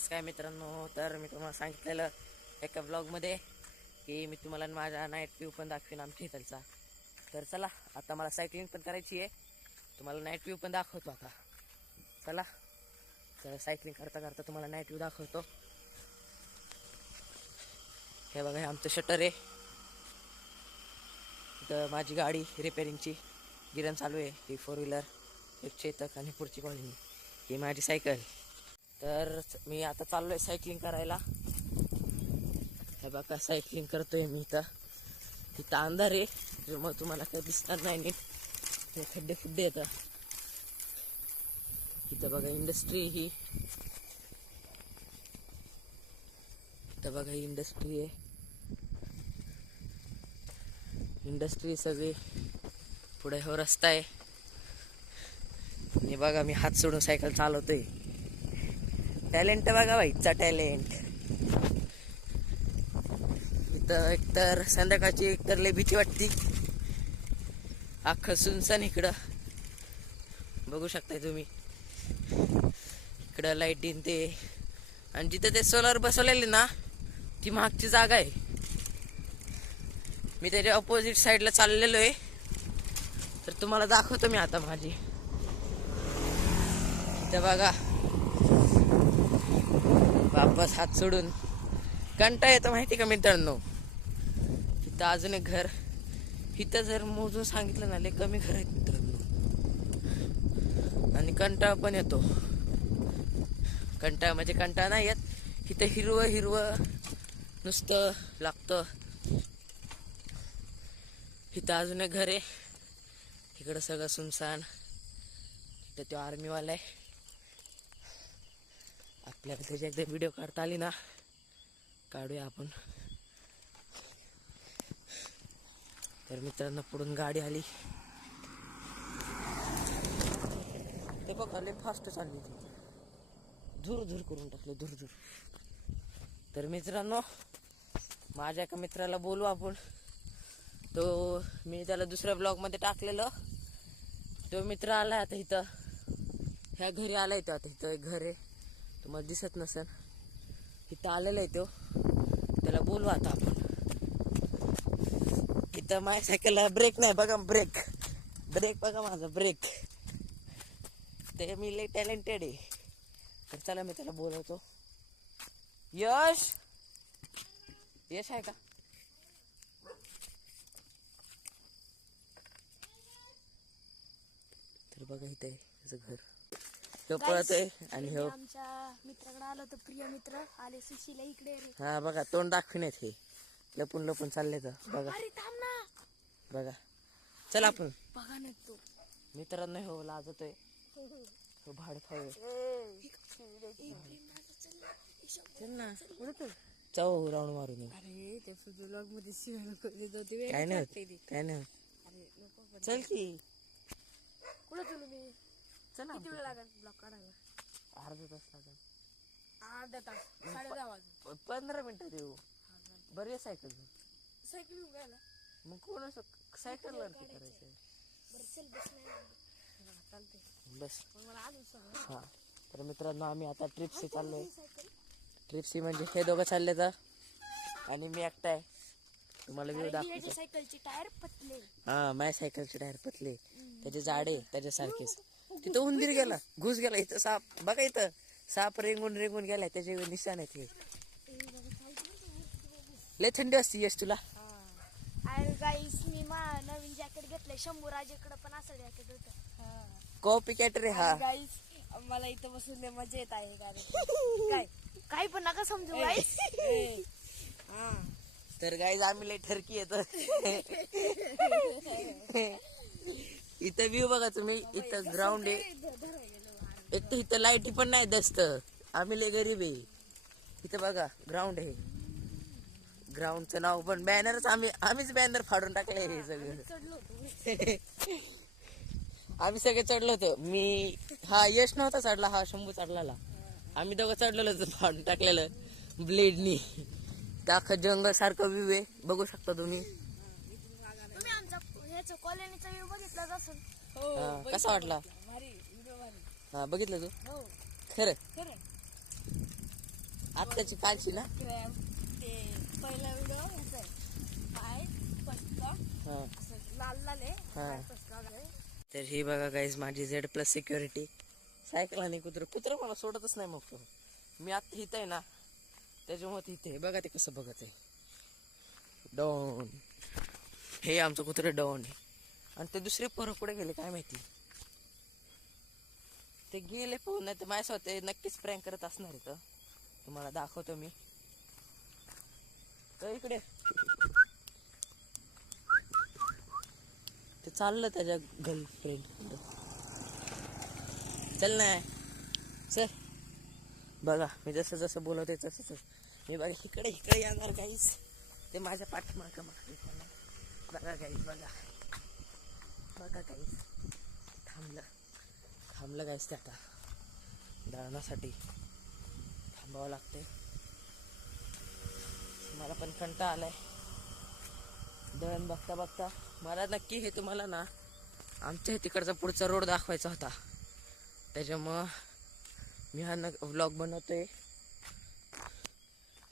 कसं काय मित्रांनो, तर मी तुम्हाला सांगितलेलं एका ब्लॉगमध्ये की मी तुम्हाला माझा नाईट व्ह्यू पण दाखवीन आमच्या इथलचा. तर चला, आता मला सायकलिंग पण करायची आहे, तुम्हाला नाईट व्ह्यू पण दाखवतो. आता चला, तर सायकलिंग करता करता तुम्हाला नाईट व्ह्यू दाखवतो. हे बघा, हे आमचं शटर आहे. इथं माझी गाडी रिपेरिंगची गिरण चालू आहे. ही 4 व्हीलर, एक चेतक आणि पुढची कॉलनी, ही माझी सायकल. तर मी आता चाललोय सायकलिंग करायला. हे बघा, सायकलिंग करतोय मी. इथं अंधार आहे, मग तुम्हाला काही दिसणार नाही नीट. हे खड्डे खड्डे येतात. इथं बघा इंडस्ट्री, इथं बघा ही इंडस्ट्री आहे. इंडस्ट्री सगळी पुढे हो रस्ता आहे. आणि बघा, मी हात सोडून सायकल चालवतोय. टॅलेंट बघा बाईचा टॅलेंट. इथं एकतर संध्याकाळची एकतर लय भीती वाटती. अख्खं सुनसान इकडं बघू शकताय तुम्ही. इकडं लाईटीन ते, आणि जिथं ते सोलर बसवलेले ना, ती मागची जागा आहे. मी त्याच्या ऑपोजिट साईडला चाललेलो आहे. तर तुम्हाला दाखवतो मी आता माझी. इथं बघा, वापस हात सोडून कंटाळा येतो माहिती का मित्रांनो. इथं अजून एक घर, इथं जर मोजून सांगितलं ना, लय कमी घर आहेत मित्रांनो. आणि कंटाळा पण येतो. कंटाळा म्हणजे कंटाळा नाही येत. इथं हिरवं हिरवं नुसतं लागतं. इथं अजून एक घर आहे. इकडं सगळं सुनसान. इथं तो आर्मीवाला आहे. आपल्याला त्याची एकदा व्हिडिओ काढता आली ना, काढूया आपण. तर मित्रांनो, पुढून गाडी आली. ते बघा, लय फास्ट चालली ती. धूर धूर करून टाकले, धूर धूर. तर मित्रांनो, माझ्या एका मित्राला बोलू आपण. तो मी त्याला दुसऱ्या ब्लॉगमध्ये टाकलेलं. तो मित्र आला आता इथं, ह्या घरी आलाय तो. आता इथं एक घर आहे, तुम्हाला दिसत नसेल. इथं आलेला आहे तो. त्याला बोलू आता आपण. इथं माझ्या सायकलला ब्रेक नाही बघा. ब्रेक बघा माझा ब्रेक. ते मी लय टॅलेंटेड आहे. तर चला, मी त्याला बोलवतो. यश आहे का? तर बघा, इथे त्याचं घर. तो पळत आहे. आणि हो, आमच्या मित्राकडे आलो तर प्रिय मित्र आले. सुशीला इकडे. हा बघा, तोंड दाखविण्यात हे लपून लपून चालले. तर बघा, अरे थांब ना. बघा, चल आपण. बघा ना तो मित्रांनो, हो लाजतोय. हो भाड खाऊ. चल ना, चव राऊंड मारून. अरे ते ब्लॉग मध्ये शिवाय काय नाही, काय नाही. चल की. कुठं तुला मी चला, किती वेळ लागेल ब्लॉग काढायला? अर्धा तास लागेल. अर्धा तास, 10:30 वाजून 15 मिनिटं देऊ. बरी सायकल सायकल घेऊन गेला. मग कोण असं सायकल वरती करायचं. बरं चल, बस नाही चालते बस. मग मला अजून सांग. हा, तर मित्रांनो, आम्ही आता ट्रिप्सी चाललोय. ट्रिप्सी म्हणजे हे दोघं चालले तर, आणि मी एकटा आहे. तुम्हाला व्ह्यू दाखवतो. सायकलचे टायर पतले. हा, माझ्या सायकलचे टायर पतले, त्याचे जाडे त्याच्यासारखेच. तिथं उंदीर गेला, घुस गेला. इथं साप बघा, इथं साप रेंगून रेंगून गेलाय. त्याचे निशाण आहेत हे. लय थंडी असते यश तुला. अरे गाईस, मी नवीन जॅकेट घेतलंय. शंभूराजेकडे पण असं जॅकेट होतं. कॉपी कॅटर आहे हा. गाईस, मला इथं बसून मजा येत आहे. काय काही पण नका समजू गाईस. तर गाईज, आम्ही लय ठरकी येतो. इथं व्ह्यू बघा तुम्ही. इथं ग्राउंड आहे. एक तर इथं लाईटी पण नाही दस्त. आम्ही लय गरीब आहे. इथं बघा ग्राउंड आहे. ग्राउंडचं नाव पण बॅनरच आम्हीच बॅनर फाडून टाकले. हे सगळं आम्ही सगळे चढलो होतो. मी, हा यश नव्हता चढला, हा शंभू चढला. आम्ही दोघं चढलेलो होतो, फाडून टाकलेलं ब्लेडनी. अख्खं जंगल सारखं व्ह्यू आहे, बघू शकता तुम्ही. तुम्ही आमचा ह्याचा कॉलनीचा व्ह्यू बघितलाच असेल. कसा वाटला? हा, बघितलं तू? खरं. आत्ताची कालची ना. क्रॅब ते पहिला व्हिडिओ ह्याचा आहे. पाय पसका हा असं लाल लाल आहे. हा. पाय पसका आहे. तर ही बघा गाईज माझी Z+ सिक्युरिटी सायकल आणि कुत्र मला सोडतच नाही मग. मी आता हित आहे ना त्याच्यामुळे इथे बघा ते कसं बघत आहे. डॉन हे आमचं कुत्र डॉन आहे. आणि ते दुसरे पोरं कुठे गेले काय माहिती. ते गेले पाहून नाही तर माझ्यासोबत ते नक्कीच प्रँक करत असणार इथं. तुम्हाला दाखवतो मी. तर इकडे ते चाललं त्याच्या गर्लफ्रेंड. चल ना सर. बघा मी जसं जसं बोलवते तसं मी बघा इकडे येणार काहीच. ते माझ्या पाठीमागं बघा काहीच बघा काहीच थांबलं काहीच. ते आता दळणासाठी थांबावं लागते. मला पण कंटाळा आलाय दळण बघता. मला नक्की हे तुम्हाला ना आमच्या तिकडचा पुढचा रोड दाखवायचा होता. त्याच्यामुळं मी हा व्लॉग बनवतोय.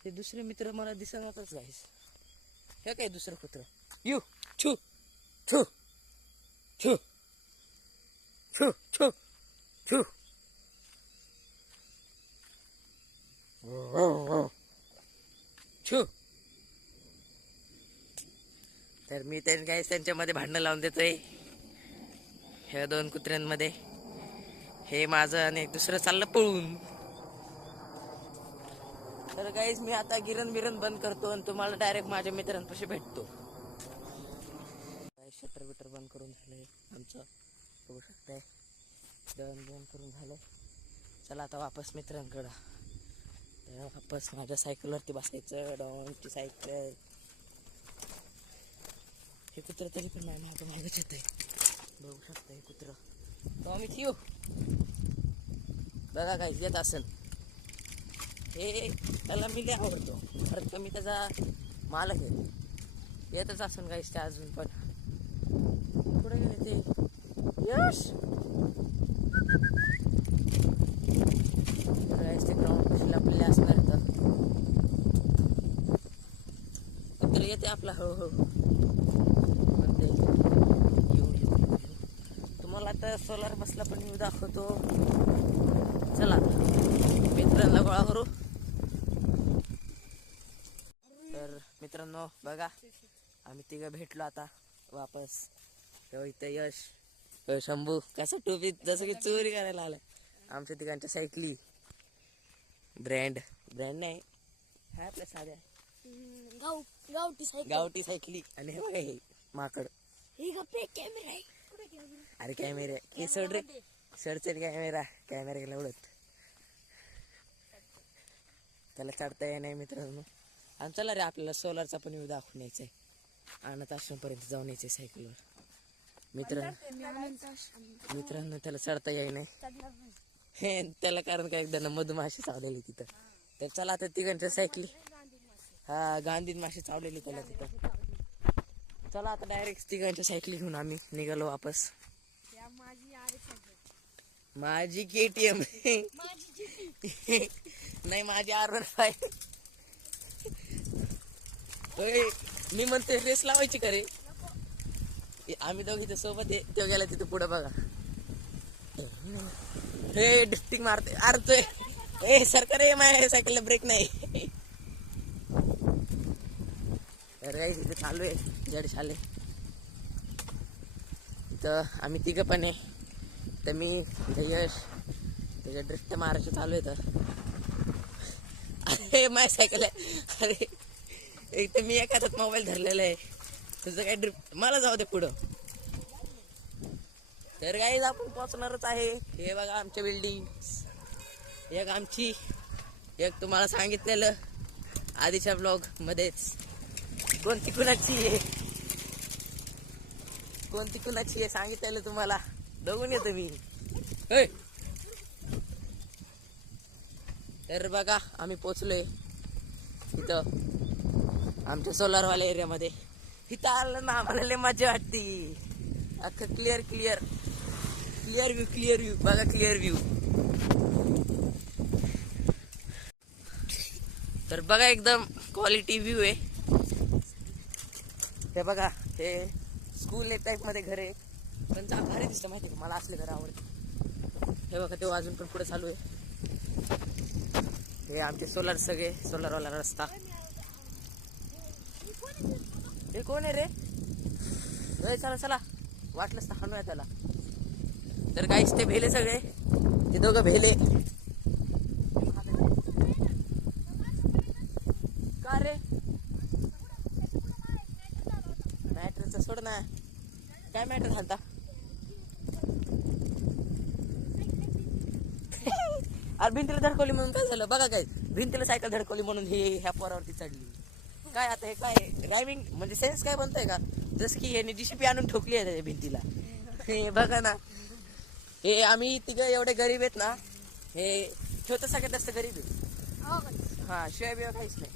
ते दुसरे मित्र मला दिसणारच गाईस. हे काय दुसरं कुत्र यू छू छू छू छू छू छू. छू. तर मी त्यांच्यामध्ये भांडणं लावून देतोय ह्या दोन कुत्र्यांमध्ये. हे माझं आणि दुसरं चाललं पळून. तर गाईज मी आता गिरण बंद करतो आणि तुम्हाला डायरेक्ट माझ्या मित्रांपाशी भेटतो. शटर बिटर बंद करून झालंय आमचं बघू शकताय. दळण करून झालं. चला आता वापस मित्रांकडं. तर वापस माझ्या सायकलवरती बसायचं. डॉनची सायकल. हे कुत्र तरी पण माझ्या मागच येत आहे. बघू शकता हे कुत्र. टॉमी येऊ बघा काय येत असेल. हे त्याला मी लय आवडतो. परत मी त्याचा मालक आहे. येतच असून गाईस ते अजून पण. कुठे गेले ते यश. गाईस ते ग्राउंड कशी लपलेले असणार तर कुत्र येते आपला हळूहळू. तुम्हाला आता सोलार बसला पण मी दाखवतो. चला मित्रांना गोळा करू. तर मित्रांनो बघा आम्ही तिघं भेटलो आता वापस. तेव्हा इथं यश शंभू कसा टोपीत जसं की चोरी करायला आलाय. आमच्या तिघांच्या सायकली ब्रँड नाही हा आपल्या साध्या गावठी सायकली. आणि हे बघा हे माकड. कॅमेरा आहे. अरे कॅमेरा हे सोड रे. सडचेल कॅमेरा गेला उडत. त्याला चढता येणार नाही मित्रांनो. आणि चला रे आपल्याला सोलारचा पण व्ह्यू दाखवून यायचा आहे. अनाथ आश्रमपर्यंत जाऊन यायचे सायकलवर. मित्रांनो त्याला चढता येई नाही. हे त्याला कारण काय एकदा मधुमाशी चावलेली तिथं. तर चला आता तिघांच्या सायकली. हा गांधीत माशी चावलेली त्याला तिथं. चला आता डायरेक्ट तिघांच्या सायकली घेऊन आम्ही निघालो वापस. माझी KTM नाही माझी R15. मी म्हणते रेस लावायची का रे. आम्ही दोघी सोबत आहे. तो गेला तिथे पुढे बघा. हे डिस्टिंग मारते अरे सरकार माझ्या सायकलला ब्रेक नाही. इथे चालू आहे जडशाले. तर आम्ही तिघं पण आहे. तर मी यश त्याच्या ड्रिफ्ट मारायचं चालू आहे. तर अरे माझी सायकल आहे. अरे एक तर मी एका हातात मोबाईल धरलेला आहे. तुझं काय ड्रिफ्ट मला जाऊ दे पुढं. तर गाईज आपण पोहोचणारच आहे. हे बघा आमच्या बिल्डिंग. एक आमची एक तुम्हाला सांगितलेलं आधीच्या ब्लॉग मध्येच. कोणती कुणाची आहे सांगितलेलं तुम्हाला. बघून येतो मी. तर बघा आम्ही पोचलोय इथं आमच्या सोलारवाल्या एरियामध्ये. इथं आलं ना आम्हाला लय मजा वाटते. अख्खं क्लिअर व्ह्यू बघा. क्लिअर व्ह्यू तर बघा एकदम क्वालिटी व्ह्यू आहे. हे बघा हे स्कूल टाईप मध्ये घर आहे पण भारी दिसतं माहिती का मला असले घर आवडते. हे बघा तेव्हा अजून पण पुढे चालू आहे. हे आमचे सोलर सगळे सोलरवाला रस्ता. हे कोण आहे रे? चला चला वाटलंच तर हाणूया त्याला. तर काहीच ते भेले सगळे ते दोघं भेले का रे? मॅटरचं सोड ना. काय मॅटर झालता? अरे भिंतीला धडकवली म्हणून काय झालं बघा. काय भिंतीला सायकल धडकवली म्हणून हे ह्या पोरावरती चढली. काय आता हे काय ड्रायव्हिंग म्हणजे सेन्स काय बनतोय का? जसं की हे जीसीपी आणून ठोकली आहे त्याच्या भिंतीला. हे बघा ना. हे आम्ही तिघं एवढे गरीब आहेत ना. हे ठेवतं सगळ्यात जास्त गरीब आहे. हा शिवाय बिवाय काहीच नाही.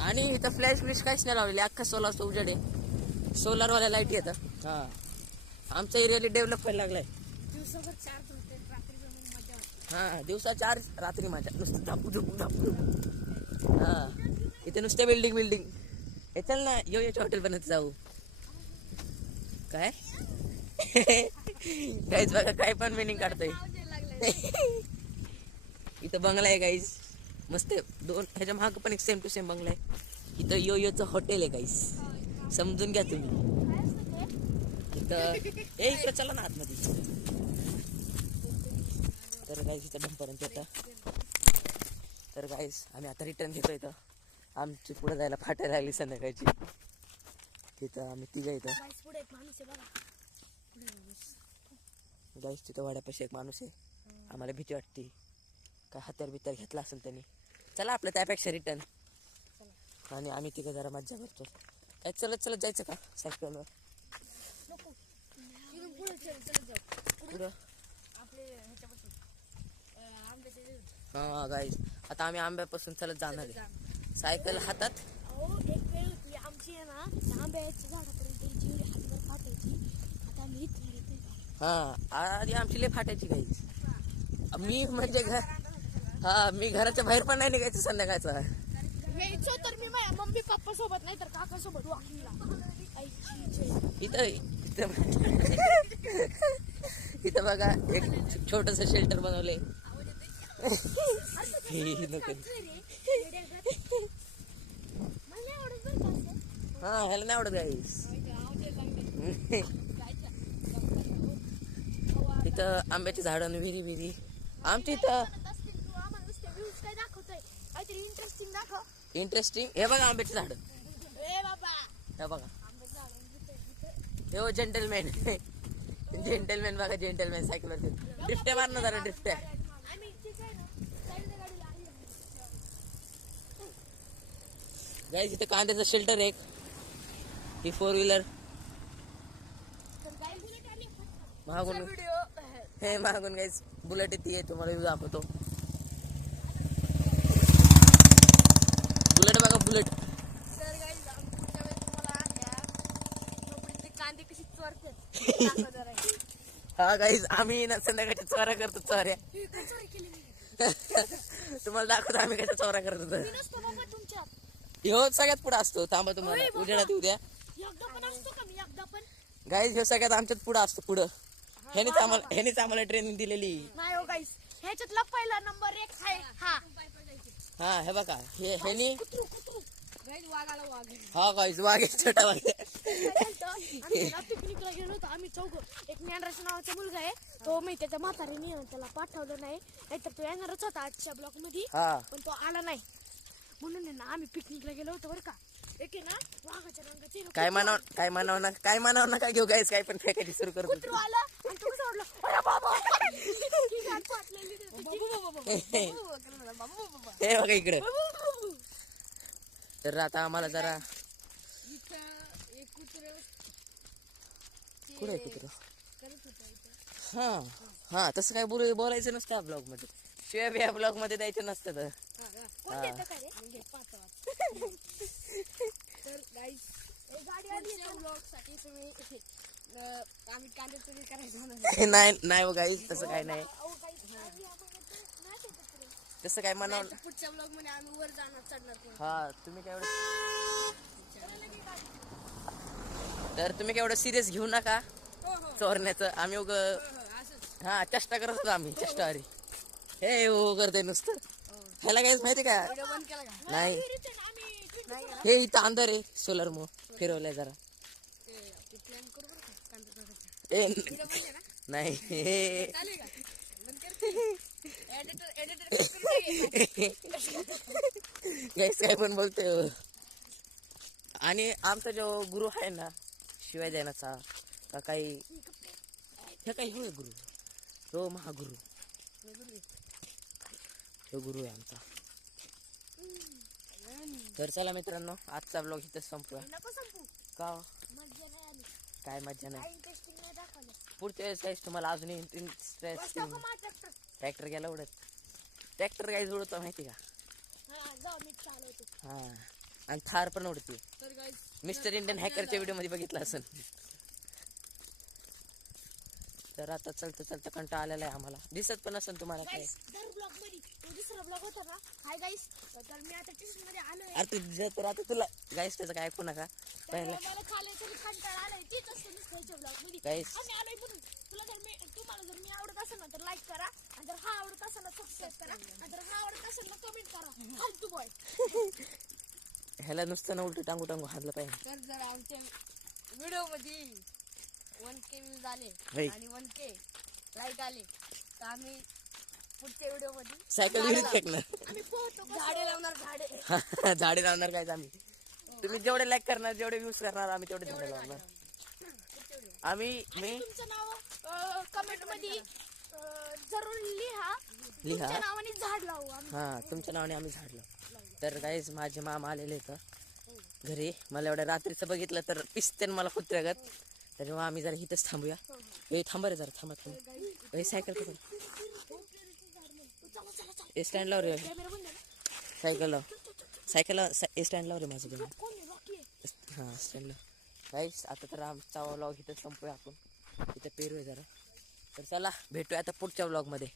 आणि इथं फ्लॅश फ्लॅश काहीच नाही लावलेली. अख्खा सोलार उजेड आहे. सोलारवाल्या लाईट येतात. हा आमचा एरियाली डेव्हलप व्हायला लागलाय. हा दिवसा 4 रात्री माझ्या नुसतं झापू झोपू झापू. हा इथे नुसते बिल्डिंग. हे चल ना याच्या हॉटेल पण जाऊ. काय काहीच बघा काय पण मिनिंग काढतोय. इथं बंगला आहे गाईज मस्त आहे. दोन ह्याच्या महाग पण एक सेम टू सेम बंगला आहे. इथं योचं हॉटेल आहे गाईज समजून घ्या तुम्ही. इथं इकडे चला ना आतमध्ये. तर गाईज इथं डंपर्यंत येतं. तर गाईज आम्ही आता रिटर्न घेतो. इथं आमची पुढे जायला फाटायला लागली संध्याकाळची. तिथं आम्ही तिघं इथं गाईज तिथं वाड्यापाशी एक माणूस आहे. आम्हाला भीती वाटते काय हत्यार बित्यार घेतला असेल त्यांनी. चला आपलं त्यापेक्षा रिटर्न. आणि आम्ही तिघं जरा मज्जा करतो. काय चलत चलत जायचं का सायकलवर? पुढं हा गाईज आता आम्ही आंब्यापासून चलत जाणार आहे. सायकल हातात. एक वेळ होती आमची आहे ना आंब्याच्या झाडापर्यंत हातभर फाटायची. आता आम्ही इथून येतोय. हा आधी आमची लय फाटायची गाईज. मी म्हणजे मी घराच्या बाहेर पण नाही निघायचं संध्याकाळचा. तर मी माझ्या मम्मी पप्पा सोबत नाही तर काका सोबत वॉकिंगला. इथं बघा एक छोटस शेल्टर बनवलंय. हा ह्याला नाही आवडत गाईस. इथं आंब्याची झाडं विहिरी आमच्या इथं इंटरेस्टिंग. हे बघा आंब्याची झाड. हे बघा हे जेंटलमॅन बघा जेंटलमॅन सायकलवरती ड्रिफ्ट्या मारणं जरा ड्रिफ्ट्या. गाईज इथे कांद्याचं शेल्टर एक. ही 4 व्हीलर मागून गाईज बुलेट येते तुम्हाला दाखवतो. बुलेट बघा बुलेट. हा गाईज आम्ही ना संध्याकाळच्या चोऱ्या करतो. चोऱ्या तुम्हाला दाखवतो आम्ही कशा चोऱ्या करत होतो. ह्यो सगळ्यात पुढे असतो. थांबा तुम्हाला उजेडात उद्या गाईज ह्यो सगळ्यात आमच्यात पुढे असतो. पुढं ह्यानेच आम्हाला ट्रेनिंग दिलेली. ह्याच्यातला पहिला नंबर 1 आहे हा हे बघा ह्यानी हा गाईज वाघ छोटा वाघ. पिकनिकला गेलो होतो आम्ही चौघ. एक ज्ञानराज नावाचा मुलगा आहे तो मी त्याच्या म्हातारीने त्याला पाठवलं नाही नाहीतर तो येणारच होता 8च्या ब्लॉक मध्ये पण तो आला नाही म्हणून ना आम्ही पिकनिकला गेलो होतो बरं का. एक ना वाघाच्या रंगाचे काय म्हणावं नका घेऊ गाईज. काय पण फेकायची सुरू करतो. कुत्रू आला आणि तो कसं ओरडला, अरे बाबा हे बघा इकडे. तर आता आम्हाला जरा कुठे कुत्र हा तसं काय बोलायचं नसतं या ब्लॉग मध्ये. शिवाय या ब्लॉग मध्ये द्यायचं नसतं. तर नाही गाईज तसं काय नाही. तसं काय म्हणावं. नाहीतर पुढच्या ब्लॉग मध्ये आम्ही वर जाणार चढणार करू. हा तुम्ही काय एवढं तर तुम्ही काय एवढं सिरियस घेऊ नका हो हो चोरण्याचं. आम्ही उग असंच. हा चेष्टा करत होतो आम्ही चेष्टावारी. हे हो करते नुसतं. ह्याला काहीच माहिती का व्हिडिओ बंद केला का? नाही. नाही का? हे इथं अंधार आहे सोलर मग फिरवलंय जरा. ते प्लॅन करू बरं का कांदा तोडायचा. ए व्हिडिओ बंद आहे ना? नाही हे चालेल का? बंद करते. एडिटर गाईस काय पण बोलतोय हो. आणि आमचा जो गुरु आहे ना शिवाय जैनाचा का काही हे काही होय गुरु तो महागुरु तो गुरु आहे आमचा. तर चला मित्रांनो आजचा ब्लॉग इथं संपूया. नको संपू. का मजा नाही आली. काय मज्जा नाही. काही इंटरेस्टिंग नाही दाखवलं. पुढच्या वेळेस काहीच तुम्हाला अजून इंटरेस्टिंग नको माझं ट्रॅक्टर. ट्रॅक्टर गेला उडत. ट्रॅक्टर काही उडतो माहिती का. हा जाऊ मी चालवतो. हा आणि थार पण उडते. तर गाईस मिस्टर इंडियन हॅकरच्या व्हिडिओ मध्ये बघितलं असेल. तर आता चलता कंटाळा आलेला आहे आम्हाला. दिसत पण असेल तुम्हाला काय. दर ब्लॉग मध्ये तो दुसरा ब्लॉग होता ना. हाय गाईस तर मी आता ट्युशन मध्ये आलोय. अरे तर आता तुला गाईस त्याचं काय ऐकू नका तर पहिला मला खाली तरी कंटाळा आलाय. तीच असतं नुसतं ब्लॉग मध्ये. गाईस आम्ही आलोय म्हणून तुम्हाला जर मी आवडत असेल ना तर लाईक करा आणि जर हा आवडत असेल ना सबस्क्राईब करा आणि जर हा आवडत असेल ना कमेंट करा. फालतू बॉय. ह्याला नुसतं ना उलट टांगू टांगू हातलं पाहिजे. तर जर आमच्या व्हिडिओ मध्ये 1K व्ह्यूज आले होय. आणि 1K लाईक आले तर आम्ही पुढच्या व्हिडिओ मध्ये सायकल विहिरीत फेकणार. झाडे लावणार. झाडे झाडे लावणार काय आम्ही. तुम्ही जेवढे लाईक करणार जेवढे व्ह्यूज करणार आम्ही तेवढे झाडे लावणार. आम्ही मी तुमचं नाव कमेंट मध्ये जरूर लिहा. लिहा. तुमच्या नावाने झाड लावू आम्ही. हा तुमच्या नावाने आम्ही झाड लावू. तर गाईस माझे मामा आलेले तर घरी मला एवढ्या रात्रीचं बघितलं तर पिसते मला कुत्र्यागत. त्याच्यामुळे आम्ही जरा इथंच थांबूया. हे थांबा रे जरा थांबा थांबा. हे सायकल पकड. स्टँड लाव रे सायकल लाव. सायकल स्टँड लाव रे माझं बघ. हां स्टँड लाव. गाईस आता तर आमचा व्लॉग इथं संपूया आपण. इथं पेरूया जरा. तर चला भेटूया आता पुढच्या व्लॉगमध्ये.